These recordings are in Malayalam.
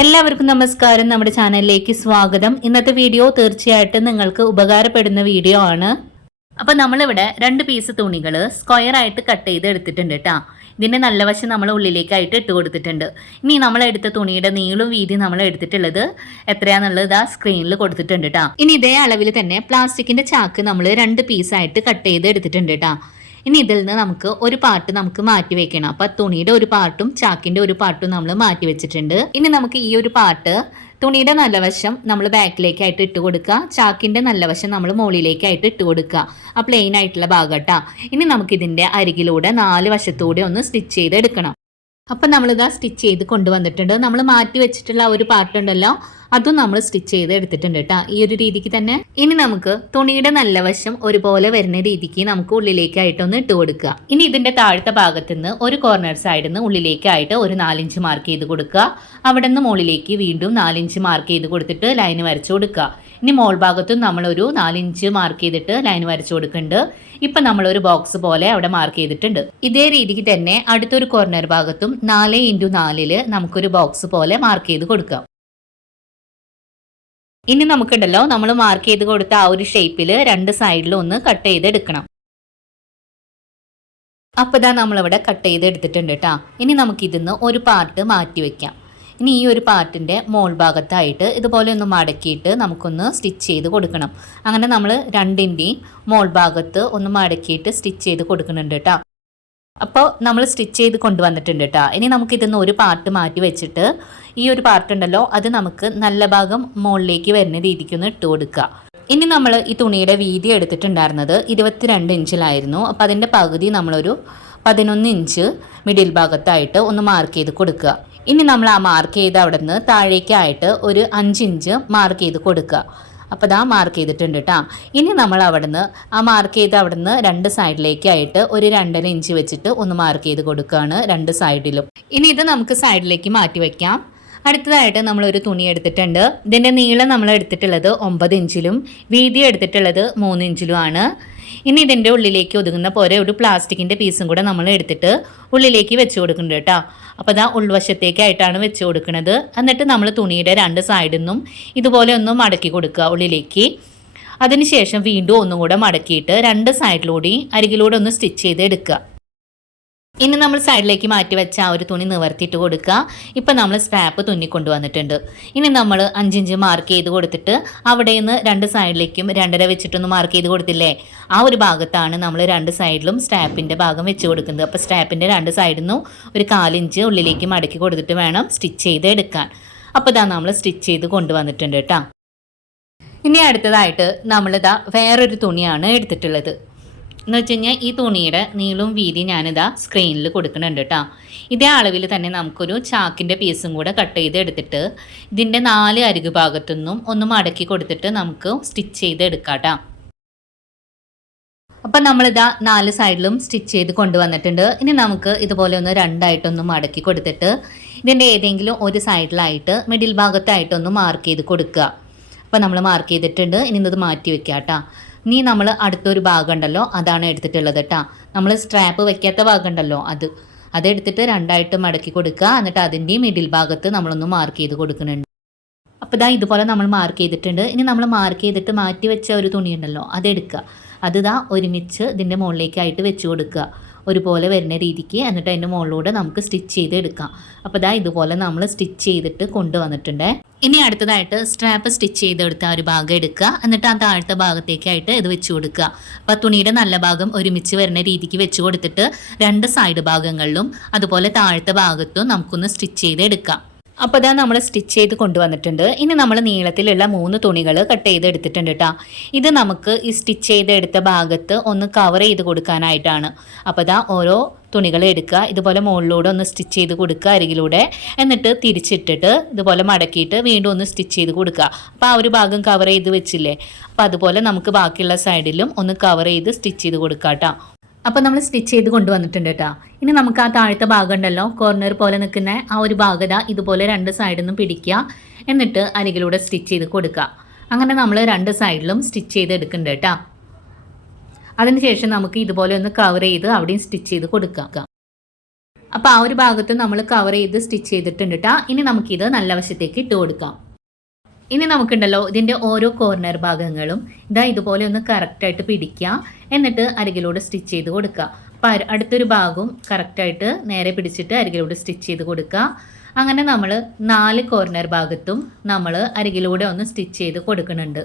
എല്ലാവർക്കും നമസ്കാരം. നമ്മുടെ ചാനലിലേക്ക് സ്വാഗതം. ഇന്നത്തെ വീഡിയോ തീർച്ചയായിട്ടും നിങ്ങൾക്ക് ഉപകാരപ്പെടുന്ന വീഡിയോ ആണ്. അപ്പം നമ്മളിവിടെ 2 പീസ് തുണികൾ സ്ക്വയർ ആയിട്ട് കട്ട് ചെയ്ത് എടുത്തിട്ടുണ്ട് കേട്ടോ. ഇതിൻ്റെ നല്ല വശം നമ്മൾ ഉള്ളിലേക്കായിട്ട് ഇട്ട് കൊടുത്തിട്ടുണ്ട്. ഇനി നമ്മൾ എടുത്ത തുണിയുടെ നീളവും വീതിയും നമ്മൾ എടുത്തിട്ടുള്ളത് എത്രയാണെന്നുള്ളത് ഇതാ സ്ക്രീനിൽ കൊടുത്തിട്ടുണ്ട് കേട്ടോ. ഇനി ഇതേ അളവിൽ തന്നെ പ്ലാസ്റ്റിക്കിൻ്റെ ചാക്ക് നമ്മൾ 2 പീസായിട്ട് കട്ട് ചെയ്ത് എടുത്തിട്ടുണ്ട് കേട്ടോ. ഇനി ഇതിൽ നിന്ന് നമുക്ക് ഒരു പാർട്ട് നമുക്ക് മാറ്റി വെക്കണം. അപ്പം തുണിയുടെ ഒരു പാർട്ടും ചാക്കിൻ്റെ ഒരു പാർട്ടും നമ്മൾ മാറ്റി വെച്ചിട്ടുണ്ട്. ഇനി നമുക്ക് ഈ ഒരു പാർട്ട് തുണിയുടെ നല്ല വശം നമ്മൾ ബാക്കിലേക്കായിട്ട് ഇട്ട് കൊടുക്കുക, ചാക്കിൻ്റെ നല്ല വശം നമ്മൾ മുകളിലേക്കായിട്ട് ഇട്ട് കൊടുക്കുക. ആ പ്ലെയിൻ ആയിട്ടുള്ള ഭാഗം കേട്ടോ. ഇനി നമുക്കിതിൻ്റെ അരികിലൂടെ 4 വശത്തൂടെ ഒന്ന് സ്റ്റിച്ച് ചെയ്തെടുക്കണം. അപ്പം നമ്മളിതാ സ്റ്റിച്ച് ചെയ്ത് കൊണ്ടുവന്നിട്ടുണ്ട്. നമ്മൾ മാറ്റി വെച്ചിട്ടുള്ള ഒരു പാർട്ട് ഉണ്ടല്ലോ, അതും നമ്മൾ സ്റ്റിച്ച് ചെയ്ത് എടുത്തിട്ടുണ്ട് കേട്ടോ, ഈ ഒരു രീതിക്ക് തന്നെ. ഇനി നമുക്ക് തുണിയുടെ നല്ല വശം ഒരുപോലെ വരുന്ന രീതിക്ക് നമുക്ക് ഉള്ളിലേക്കായിട്ടൊന്ന് ഇട്ട് കൊടുക്കുക. ഇനി ഇതിന്റെ താഴത്തെ ഭാഗത്ത് നിന്ന് ഒരു കോർണർ സൈഡിൽ നിന്ന് ഉള്ളിലേക്കായിട്ട് ഒരു 4 ഇഞ്ച് മാർക്ക് ചെയ്ത് കൊടുക്കുക. അവിടെ നിന്ന് മുകളിലേക്ക് വീണ്ടും 4 ഇഞ്ച് മാർക്ക് ചെയ്ത് കൊടുത്തിട്ട് ലൈൻ വരച്ചു കൊടുക്കുക. ഇനി മോൾ ഭാഗത്തും നമ്മളൊരു 4 ഇഞ്ച് മാർക്ക് ചെയ്തിട്ട് ലൈൻ വരച്ചു കൊടുക്കുന്നുണ്ട്. ഇപ്പം നമ്മളൊരു ബോക്സ് പോലെ അവിടെ മാർക്ക് ചെയ്തിട്ടുണ്ട്. ഇതേ രീതിക്ക് തന്നെ അടുത്തൊരു കോർണർ ഭാഗത്തും 4x4 നമുക്കൊരു ബോക്സ് പോലെ മാർക്ക് ചെയ്ത് കൊടുക്കാം. ഇനി നമുക്കുണ്ടല്ലോ നമ്മൾ മാർക്ക് ചെയ്ത് കൊടുത്ത ആ ഒരു ഷേപ്പിൽ 2 സൈഡിലും ഒന്ന് കട്ട് ചെയ്തെടുക്കണം. അപ്പോൾ ഇതാ നമ്മളിവിടെ കട്ട് ചെയ്ത് എടുത്തിട്ടുണ്ട് കേട്ടോ. ഇനി നമുക്കിതിന്ന് ഒരു പാർട്ട് മാറ്റി വെക്കാം. ഇനി ഈ ഒരു പാർട്ടിൻ്റെ മോൾ ഭാഗത്തായിട്ട് ഇതുപോലെ ഒന്ന് മടക്കിയിട്ട് നമുക്കൊന്ന് സ്റ്റിച്ച് ചെയ്ത് കൊടുക്കണം. അങ്ങനെ നമ്മൾ 2ൻ്റെയും മോൾ ഭാഗത്ത് ഒന്ന് മടക്കിയിട്ട് സ്റ്റിച്ച് ചെയ്ത് കൊടുക്കുന്നുണ്ട് കേട്ടോ. അപ്പോൾ നമ്മൾ സ്റ്റിച്ച് ചെയ്ത് കൊണ്ടുവന്നിട്ടുണ്ട് കേട്ടോ. ഇനി നമുക്കിതിന്ന് ഒരു പാർട്ട് മാറ്റി വെച്ചിട്ട് ഈ ഒരു പാർട്ട് ഉണ്ടല്ലോ അത് നമുക്ക് നല്ല ഭാഗം മുകളിലേക്ക് വരുന്ന രീതിക്കൊന്ന് ഇട്ട് കൊടുക്കുക. ഇനി നമ്മൾ ഈ തുണിയുടെ വീതി എടുത്തിട്ടുണ്ടായിരുന്നത് 22 ഇഞ്ചിലായിരുന്നു. അപ്പോൾ അതിൻ്റെ പകുതി നമ്മളൊരു 11 ഇഞ്ച് മിഡിൽ ഭാഗത്തായിട്ട് ഒന്ന് മാർക്ക് ചെയ്ത് കൊടുക്കുക. ഇനി നമ്മൾ ആ മാർക്ക് ചെയ്ത് അവിടെ നിന്ന് താഴേക്കായിട്ട് ഒരു 5 ഇഞ്ച് മാർക്ക് ചെയ്ത് കൊടുക്കുക. അപ്പോൾ ഇതാ മാർക്ക് ചെയ്തിട്ടുണ്ട് കേട്ടോ. ഇനി നമ്മൾ അവിടുന്ന് ആ മാർക്ക് ചെയ്ത് അവിടുന്ന് 2 സൈഡിലേക്കായിട്ട് ഒരു 2.5 ഇഞ്ച് വെച്ചിട്ട് ഒന്ന് മാർക്ക് ചെയ്ത് കൊടുക്കുകയാണ് 2 സൈഡിലും. ഇനി ഇത് നമുക്ക് സൈഡിലേക്ക് മാറ്റി വയ്ക്കാം. അടുത്തതായിട്ട് നമ്മളൊരു തുണി എടുത്തിട്ടുണ്ട്. ഇതിൻ്റെ നീളം നമ്മൾ എടുത്തിട്ടുള്ളത് 9 ഇഞ്ചിലും വീതി എടുത്തിട്ടുള്ളത് 3 ഇഞ്ചിലുമാണ്. ഇനി ഇതിൻ്റെ ഉള്ളിലേക്ക് ഒതുങ്ങുന്ന പോലെ ഒരു പ്ലാസ്റ്റിക്കിൻ്റെ പീസും കൂടെ നമ്മൾ എടുത്തിട്ട് ഉള്ളിലേക്ക് വെച്ച് കൊടുക്കുന്നുണ്ട് കേട്ടോ. അപ്പോൾ അതാ ഉൾവശത്തേക്കായിട്ടാണ് വെച്ച് കൊടുക്കുന്നത്. എന്നിട്ട് നമ്മൾ തുണിയുടെ 2 സൈഡിൽ നിന്നും ഇതുപോലെ ഒന്ന് മടക്കി കൊടുക്കുക ഉള്ളിലേക്ക്. അതിനുശേഷം വീണ്ടും ഒന്നും കൂടെ മടക്കിയിട്ട് 2 സൈഡിലൂടെയും അരികിലൂടെ ഒന്ന് സ്റ്റിച്ച് ചെയ്ത് എടുക്കുക. ഇനി നമ്മൾ സൈഡിലേക്ക് മാറ്റി വെച്ച ആ ഒരു തുണി നിവർത്തിയിട്ട് കൊടുക്കുക. ഇപ്പം നമ്മൾ സ്ട്രാപ്പ് തുന്നിക്കൊണ്ട് വന്നിട്ടുണ്ട്. ഇനി നമ്മൾ 5 ഇഞ്ച് മാർക്ക് ചെയ്ത് കൊടുത്തിട്ട് അവിടെ നിന്ന് 2 സൈഡിലേക്കും 2.5 വെച്ചിട്ടൊന്ന് മാർക്ക് ചെയ്ത് കൊടുത്തില്ലേ, ആ ഒരു ഭാഗത്താണ് നമ്മൾ 2 സൈഡിലും സ്ട്രാപ്പിൻ്റെ ഭാഗം വെച്ച് കൊടുക്കുന്നത്. അപ്പോൾ സ്ട്രാപ്പിൻ്റെ 2 സൈഡിൽ നിന്നും ഒരു 4 ഇഞ്ച് ഉള്ളിലേക്ക് മടക്കി കൊടുത്തിട്ട് വേണം സ്റ്റിച്ച് ചെയ്ത് എടുക്കാൻ. അപ്പോൾ ഇതാ നമ്മൾ സ്റ്റിച്ച് ചെയ്ത് കൊണ്ടുവന്നിട്ടുണ്ട് കേട്ടോ. ഇനി അടുത്തതായിട്ട് നമ്മളിതാ വേറൊരു തുണിയാണ് എടുത്തിട്ടുള്ളത്. എന്ന് വെച്ച് കഴിഞ്ഞാൽ ഈ തുണിയുടെ നീളവും വീതി ഞാനിതാ സ്ക്രീനിൽ കൊടുക്കുന്നുണ്ട് കേട്ടോ. ഇതേ അളവിൽ തന്നെ നമുക്കൊരു ചാക്കിൻ്റെ പീസും കൂടെ കട്ട് ചെയ്ത് എടുത്തിട്ട് ഇതിൻ്റെ 4 അരികു ഭാഗത്തുനിന്നും ഒന്ന് മടക്കി കൊടുത്തിട്ട് നമുക്ക് സ്റ്റിച്ച് ചെയ്ത് എടുക്കാം കേട്ടോ. അപ്പം നമ്മളിതാ 4 സൈഡിലും സ്റ്റിച്ച് ചെയ്ത് കൊണ്ടുവന്നിട്ടുണ്ട്. ഇനി നമുക്ക് ഇതുപോലെ ഒന്ന് 2ആയിട്ടൊന്ന് മടക്കി കൊടുത്തിട്ട് ഇതിൻ്റെ ഏതെങ്കിലും ഒരു സൈഡിലായിട്ട് മിഡിൽ ഭാഗത്തായിട്ടൊന്ന് മാർക്ക് ചെയ്ത് കൊടുക്കുക. അപ്പം നമ്മൾ മാർക്ക് ചെയ്തിട്ടുണ്ട്. ഇനി ഇത് മാറ്റി വെക്കാം കേട്ടോ. ഇനി നമ്മൾ അടുത്തൊരു ഭാഗം ഉണ്ടല്ലോ അതാണ് എടുത്തിട്ടുള്ളത് കേട്ടോ. നമ്മൾ സ്ട്രാപ്പ് വെക്കാത്ത ഭാഗം ഉണ്ടല്ലോ അതെടുത്തിട്ട് 2ആയിട്ട് മടക്കി കൊടുക്കുക. എന്നിട്ട് അതിൻ്റെ മിഡിൽ ഭാഗത്ത് നമ്മളൊന്ന് മാർക്ക് ചെയ്ത് കൊടുക്കുന്നുണ്ട്. അപ്പോൾ ഇതാ ഇതുപോലെ നമ്മൾ മാർക്ക് ചെയ്തിട്ടുണ്ട്. ഇനി നമ്മൾ മാർക്ക് ചെയ്തിട്ട് മാറ്റി വെച്ച ഒരു തുണി ഉണ്ടല്ലോ അതെടുക്കുക. അതിതാ ഒരുമിച്ച് ഇതിൻ്റെ മുകളിലേക്കായിട്ട് വെച്ച് കൊടുക്കുക ഒരുപോലെ വരുന്ന രീതിക്ക്. എന്നിട്ട് അതിൻ്റെ മുകളിലൂടെ നമുക്ക് സ്റ്റിച്ച് ചെയ്ത് എടുക്കാം. അപ്പോൾ ഇതാ ഇതുപോലെ നമ്മൾ സ്റ്റിച്ച് ചെയ്തിട്ട് കൊണ്ടുവന്നിട്ടുണ്ട്. ഇനി അടുത്തതായിട്ട് സ്ട്രാപ്പ് സ്റ്റിച്ച് ചെയ്തെടുത്ത ഒരു ഭാഗം എടുക്കുക. എന്നിട്ട് ആ താഴത്തെ ഭാഗത്തേക്കായിട്ട് ഇത് വെച്ച് കൊടുക്കുക. അപ്പോൾ തുണിയുടെ നല്ല ഭാഗം ഒരുമിച്ച് വരുന്ന രീതിക്ക് വെച്ച് കൊടുത്തിട്ട് 2 സൈഡ് ഭാഗങ്ങളിലും അതുപോലെ താഴത്തെ ഭാഗത്തും നമുക്കൊന്ന് സ്റ്റിച്ച് ചെയ്ത് എടുക്കാം. അപ്പോൾ ഇതാ നമ്മൾ സ്റ്റിച്ച് ചെയ്ത് കൊണ്ടുവന്നിട്ടുണ്ട്. ഇനി നമ്മൾ നീളത്തിലുള്ള 3 തുണികൾ കട്ട് ചെയ്ത് എടുത്തിട്ടുണ്ട് കേട്ടോ. ഇത് നമുക്ക് ഈ സ്റ്റിച്ച് ചെയ്തെടുത്ത ഭാഗത്ത് ഒന്ന് കവർ ചെയ്ത് കൊടുക്കാനായിട്ടാണ്. അപ്പോൾ ഇതാ ഓരോ തുണികൾ എടുക്കുക, ഇതുപോലെ മുകളിലൂടെ ഒന്ന് സ്റ്റിച്ച് ചെയ്ത് കൊടുക്കുക അരികിലൂടെ. എന്നിട്ട് തിരിച്ചിട്ടിട്ട് ഇതുപോലെ മടക്കിയിട്ട് വീണ്ടും ഒന്ന് സ്റ്റിച്ച് ചെയ്ത് കൊടുക്കുക. അപ്പോൾ ആ ഒരു ഭാഗം കവർ ചെയ്ത് വെച്ചില്ലേ, അപ്പോൾ അതുപോലെ നമുക്ക് ബാക്കിയുള്ള സൈഡിലും ഒന്ന് കവർ ചെയ്ത് സ്റ്റിച്ച് ചെയ്ത് കൊടുക്കാം കേട്ടോ. അപ്പോൾ നമ്മൾ സ്റ്റിച്ച് ചെയ്ത് കൊണ്ടുവന്നിട്ടുണ്ട് കേട്ടോ. ഇനി നമുക്ക് ആ താഴത്തെ ഭാഗം ഉണ്ടല്ലോ കോർണർ പോലെ നിൽക്കുന്ന ആ ഒരു ഭാഗത ഇതുപോലെ 2 സൈഡിൽ നിന്നും പിടിക്കുക. എന്നിട്ട് അരികിലൂടെ സ്റ്റിച്ച് ചെയ്ത് കൊടുക്കുക. അങ്ങനെ നമ്മൾ 2 സൈഡിലും സ്റ്റിച്ച് ചെയ്ത് എടുക്കുന്നുണ്ട് കേട്ടോ. അതിനുശേഷം നമുക്ക് ഇതുപോലെ ഒന്ന് കവർ ചെയ്ത് അവിടെയും സ്റ്റിച്ച് ചെയ്ത് കൊടുക്കാം. അപ്പോൾ ആ ഒരു ഭാഗത്ത് നമ്മൾ കവർ ചെയ്ത് സ്റ്റിച്ച് ചെയ്തിട്ടുണ്ട് കേട്ടോ. ഇനി നമുക്കിത് നല്ല വശത്തേക്ക് ഇട്ട് കൊടുക്കാം. ഇനി നമുക്കുണ്ടല്ലോ ഇതിൻ്റെ ഓരോ കോർണർ ഭാഗങ്ങളും ഇതുപോലെ ഒന്ന് കറക്റ്റായിട്ട് പിടിക്കുക. എന്നിട്ട് അരികിലൂടെ സ്റ്റിച്ച് ചെയ്ത് കൊടുക്കുക. അപ്പോൾ അടുത്തൊരു ഭാഗവും കറക്റ്റായിട്ട് നേരെ പിടിച്ചിട്ട് അരികിലൂടെ സ്റ്റിച്ച് ചെയ്ത് കൊടുക്കുക. അങ്ങനെ നമ്മൾ 4 കോർണർ ഭാഗത്തും നമ്മൾ അരികിലൂടെ ഒന്ന് സ്റ്റിച്ച് ചെയ്ത് കൊടുക്കുന്നുണ്ട്.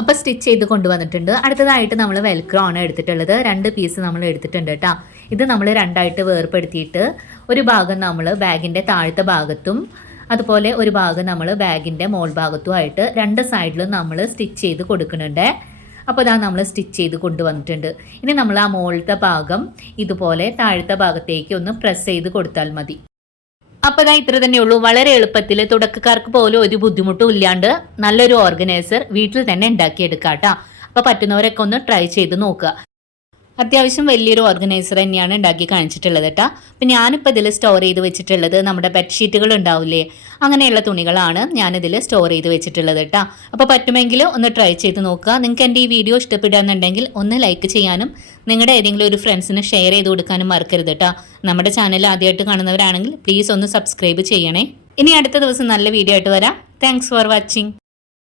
അപ്പോൾ സ്റ്റിച്ച് ചെയ്ത് കൊണ്ടുവന്നിട്ടുണ്ട്. അടുത്തതായിട്ട് നമ്മൾ വെൽക്രോ ആണ് എടുത്തിട്ടുള്ളത്. 2 പീസ് നമ്മൾ എടുത്തിട്ടുണ്ട് കേട്ടോ. ഇത് നമ്മൾ 2ആയിട്ട് വേർപ്പെടുത്തിയിട്ട് ഒരു ഭാഗം നമ്മൾ ബാഗിൻ്റെ താഴത്തെ ഭാഗത്തും അതുപോലെ ഒരു ഭാഗം നമ്മൾ ബാഗിൻ്റെ മോൾ ഭാഗത്തുമായിട്ട് 2 സൈഡിലും നമ്മൾ സ്റ്റിച്ച് ചെയ്ത് കൊടുക്കുന്നുണ്ട്. അപ്പോൾ ഇതാ നമ്മൾ സ്റ്റിച്ച് ചെയ്ത് കൊണ്ടുവന്നിട്ടുണ്ട്. ഇനി നമ്മൾ ആ മുകളിലത്തെ ഭാഗം ഇതുപോലെ താഴത്തെ ഭാഗത്തേക്ക് ഒന്ന് പ്രസ് ചെയ്ത് കൊടുത്താൽ മതി. അപ്പോൾ ഇതാ ഇത്ര തന്നെയുള്ളൂ. വളരെ എളുപ്പത്തിൽ തുടക്കക്കാർക്ക് പോലും ഒരു ബുദ്ധിമുട്ടും ഇല്ലാണ്ട് നല്ലൊരു ഓർഗനൈസർ വീട്ടിൽ തന്നെ ഉണ്ടാക്കിയെടുക്കാം കേട്ടോ. അപ്പോൾ പറ്റുന്നവരൊക്കെ ഒന്ന് ട്രൈ ചെയ്ത് നോക്കുക. അത്യാവശ്യം വലിയൊരു ഓർഗനൈസർ തന്നെയാണ് ഉണ്ടാക്കി കാണിച്ചിട്ടുള്ളത് കേട്ടോ. അപ്പം ഞാനിപ്പോൾ ഇതിൽ സ്റ്റോർ ചെയ്ത് വെച്ചിട്ടുള്ളത് നമ്മുടെ ബെഡ്ഷീറ്റുകൾ ഉണ്ടാവില്ലേ, അങ്ങനെയുള്ള തുണികളാണ് ഞാനിതിൽ സ്റ്റോർ ചെയ്ത് വെച്ചിട്ടുള്ളത് കേട്ടോ. അപ്പോൾ പറ്റുമെങ്കിൽ ഒന്ന് ട്രൈ ചെയ്ത് നോക്കുക. നിങ്ങൾക്ക് എൻ്റെ ഈ വീഡിയോ ഇഷ്ടപ്പെടുകയെന്നുണ്ടെങ്കിൽ ഒന്ന് ലൈക്ക് ചെയ്യാനും നിങ്ങളുടെ ഏതെങ്കിലും ഒരു ഫ്രണ്ട്സിന് ഷെയർ ചെയ്ത് കൊടുക്കാനും മറക്കരുത് കേട്ടോ. നമ്മുടെ ചാനൽ ആദ്യമായിട്ട് കാണുന്നവരാണെങ്കിൽ പ്ലീസ് ഒന്ന് സബ്സ്ക്രൈബ് ചെയ്യണേ. ഇനി അടുത്ത ദിവസം നല്ല വീഡിയോ ആയിട്ട് വരാം. Thanks for watching.